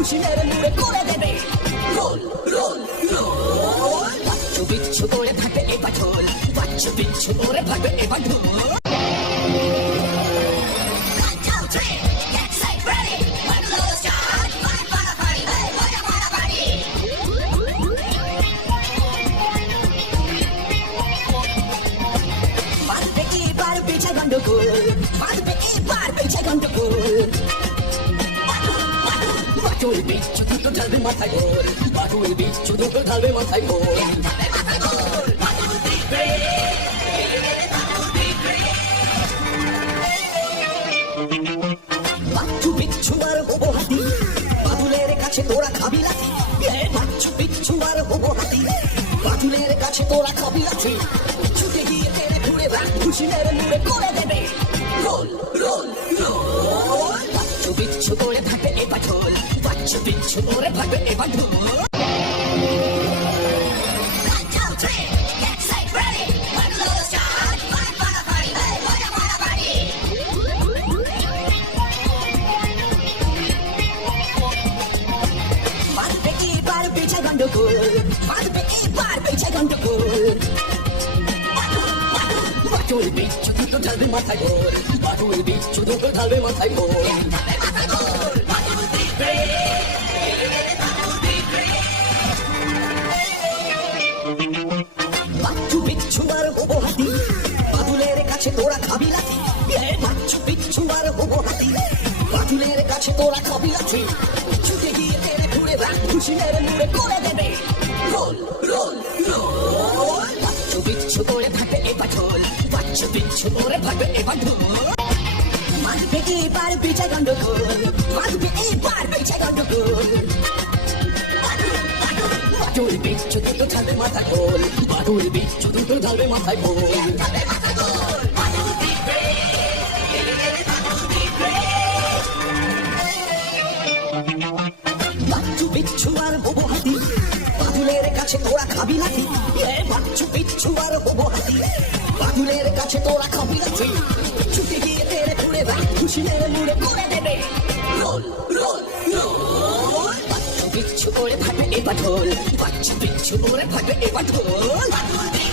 খুশি মেরে মুড়ে করে দেবে রোল রোল রোল বাচ্চু বিচ্ছু করে থাকবে এ পাঠল বাচ্চু বিচ্ছু পাঠল বাঁধবে এবার এবার বেছে গন্ডগোল বাটুল বিচ্ছু দুটো ঢালবে মাথায় গোল। বাটুল বিচ্ছু দুটো ঢালবে মাথায় বাদুলের কাছে তোরা খাবি লাঠি বাচ্চু বিচ্ছু আর হব হাতি। কাছে তোরা খাবি লাঠি ছুটে গিয়ে ঘুরে রাখ খুশি মেরে করে দেবে। বিচ্ছু করে পাঠল এবার বেছে গন্ডগোল বাঁধবে এবার বেছে গন্ডগোল বাটুল বিচ্ছু দুটো ঢালবে মাথায় গোল বাটুল বিচ্ছু দুটো ঢালবে মাথায় গোল বাচ্চু বিচ্ছু আর হব হাতি বাদুলের কাছে তোরা খাবি লাঠি বাচ্চু বিচ্ছু আর হব হাতি বাদুলের কাছে তোরা খাবি লাঠি ছুটে গিয়ে তেরে ঘুরে রাখ খুশি মেরে মুড়ে করে দেবে। Roll roll role. বাচ্চু বিচ্ছু করে থাকবে এ পাঠল। বাচ্চু বিচ্ছু করে থাকবে এ পাঠল। মারবে এবার বেচা গন্ডগোল। মারবে এবার বেচা গন্ডগোল। বাটুল বিচ্ছু দুটো ঢালবে মাথা গোল। বাটুল বিচ্ছু দুটো ঢালবে মাথায় বাদুলের কাছে তোরা খাবি লাঠি এ বাচ্চু বিচ্ছু আর হব হাতি বাদুলের কাছে তোরা খাবি লাঠি ছুটে গিয়ে তেরে ঘুরে রাখ খুশি মেরে মুড়ে করে দেবে। Roll roll roll. বিচ্ছু করে থাকবে এবার ঢোল বাচ্চু বিচ্ছু করে থাকবে এবার পাঠল।